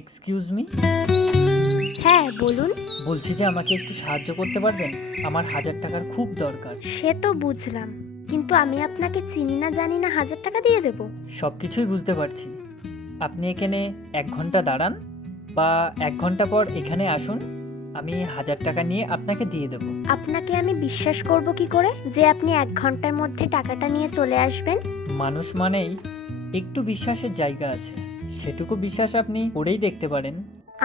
Excuse me. হ্যাঁ বলুন। বলছি যে আমাকে একটু সাহায্য করতে পারবেন? আমার 1000 টাকার খুব দরকার। সে তো বুঝলাম, কিন্তু আমি আপনাকে চিনি না জানি না 1000 টাকা দিয়ে দেব? সব কিছুই বুঝতে পারছি। আপনি এখানে 1 ঘন্টা দাঁড়ান বা 1 ঘন্টা পর এখানে আসুন, আমি 1000 টাকা নিয়ে আপনাকে দিয়ে দেবো। আপনাকে আমি বিশ্বাস করব কি করে যে আপনি 1 ঘন্টার মধ্যে টাকাটা নিয়ে চলে আসবেন? মানুষ মানেই একটু বিশ্বাসের জায়গা আছে, সেটুকু বিশ্বাস আপনি করেই দেখতে পারেন।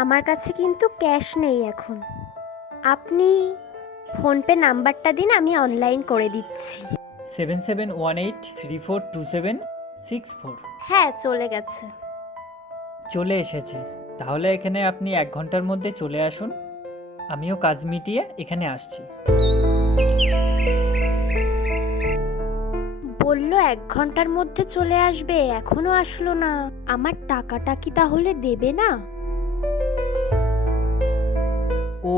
আমার কাছে কিন্তু ক্যাশ নেই এখন। আপনি ফোনপে নাম্বারটা দিন, আমি অনলাইন করে দিচ্ছি। 7718342764। হ্যাঁ চলে গেছে। চলে এসেছে। তাহলে এখানে আপনি 1 ঘন্টার মধ্যে চলে আসুন, আমিও কাজ মিটিয়ে এখানে আসছি। বললো 1 ঘন্টার মধ্যে চলে আসবে, এখনো আসলো না। আমার টাকাটা কি তাহলে দেবে না? ও,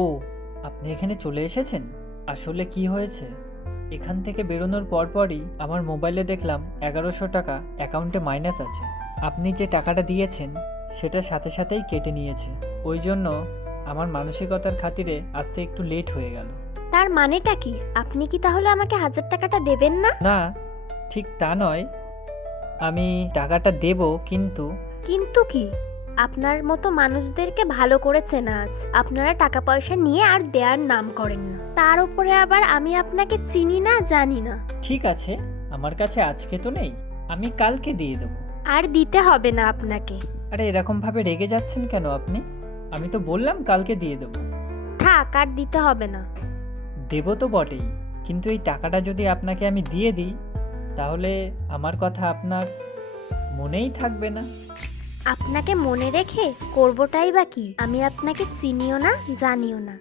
আপনি এখানে চলে এসেছেন। আসলে কি হয়েছে, এখান থেকে বেরোনোর পরপরই আমার মোবাইলে দেখলাম 1100 টাকা অ্যাকাউন্টে মাইনাস আছে। আপনি যে টাকাটা দিয়েছেন সেটা সাথে সাথেই কেটে নিয়েছে। ওই জন্য আমার মানসিকতার খাতিরে আসতে একটু লেট হয়ে গেল। তার মানেটা কি? আপনি কি তাহলে আমাকে 1000 টাকাটা দেবেন না? না, ঠিক তা নয়, আমি টাকাটা দেব, কিন্তু কিন্তু কি? আপনার মতো মানুষদেরকে ভালো করে চেনা আছে। আপনারা টাকা পয়সা নিয়ে আর দেওয়ার নাম করেন না, তার উপরে আবার আমি আপনাকে চিনি না জানি না। ঠিক আছে, আমার কাছে আজকে তো নেই, আমি কালকে দিয়ে দেবো। আর দিতে হবে না আপনাকে। আরে এরকমভাবে রেগে যাচ্ছেন কেন আপনি? আমি তো বললাম কালকে দিয়ে দেবো। থাক, আর দিতে হবে না। দেবো তো বটেই, কিন্তু এই টাকাটা যদি আপনাকে আমি দিয়ে দিই তাহলে আমার কথা আপনার মনেই থাকবে না। আপনাকে মনে রেখে করবোটাই বা কি? আমি আপনাকে চিনিও না জানিও না।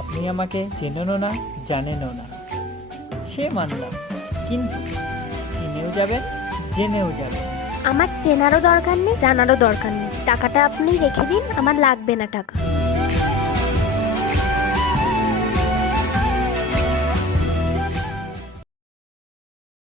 আপনি আমাকে চেনেনও না জানেনও না, সে মানলাম, কিন্তু চিনেও যাবেন জেনেও যাবেন। আমার চেনারও দরকার নেই, জানারও দরকার নেই। টাকাটা আপনি রেখে দিন, আমার লাগবে না টাকা।